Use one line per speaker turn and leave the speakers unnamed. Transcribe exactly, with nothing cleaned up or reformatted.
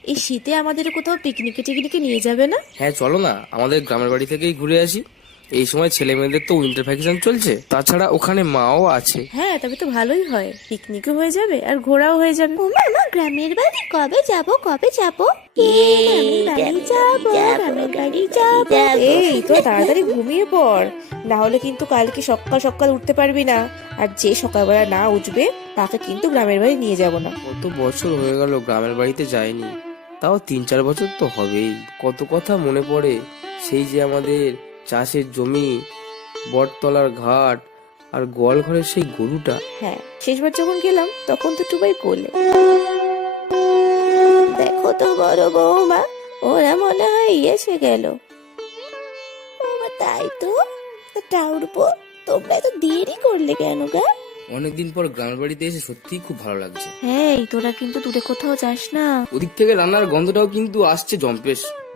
এই শীতে আমাদের কোথাও পিকনিকে টিকনিকে নিয়ে যাবে না?
হ্যাঁ চলো না, আমাদের গ্রামের বাড়ি থেকেই ঘুরে আসি। এই সময় ছেলে মেয়েদের তো উইন্টার ভ্যাকেশন চলছে, তাছাড়া ওখানে মাও আছে।
হ্যাঁ তবে তো ভালোই হয়, পিকনিকও হয়ে যাবে আর ঘোরাও হয়ে যাবে।
ও মামা, গ্রামের বাড়ি কবে যাব কবে যাব? গ্রামের বাড়ি যাব, গ্রামের বাড়ি যাব।
এই তো তাড়াতাড়ি ঘুমিয়ে পড়, না হলে কিন্তু কালকে সকাল সকাল উঠতে পারবি না। আর যে সকালবেলা না উঠবে তাকে কিন্তু গ্রামের বাড়ি নিয়ে যাব না।
কত বছর হয়ে গেল গ্রামের বাড়িতে যায়নি, তাও তিন চার বছর তো হবেই। কত কথা মনে পড়ে, সেই যে আমাদের চাষের জমি, বটতলার ঘাট, আর গোয়াল ঘরের সেই গরুটা।
হ্যাঁ শেষবার যখন গেলাম তখন তো টুবাই কোলে।
দেখো তো বড় বৌমা, ওরা মনে হয় এসে গেল। বাবা তাই তো, তা উঠবো। তোমরা তো দেরি করলে কেন গা?
অনেকদিন পর গ্রামের বাড়িতে এসে সত্যিই খুব ভালো লাগছে।
হ্যাঁ তোরা কিন্তু দূরে কোথাও যাস না।
ওদিক থেকে রান্নার গন্ধটাও কিন্তু আসছে জম্পেশ।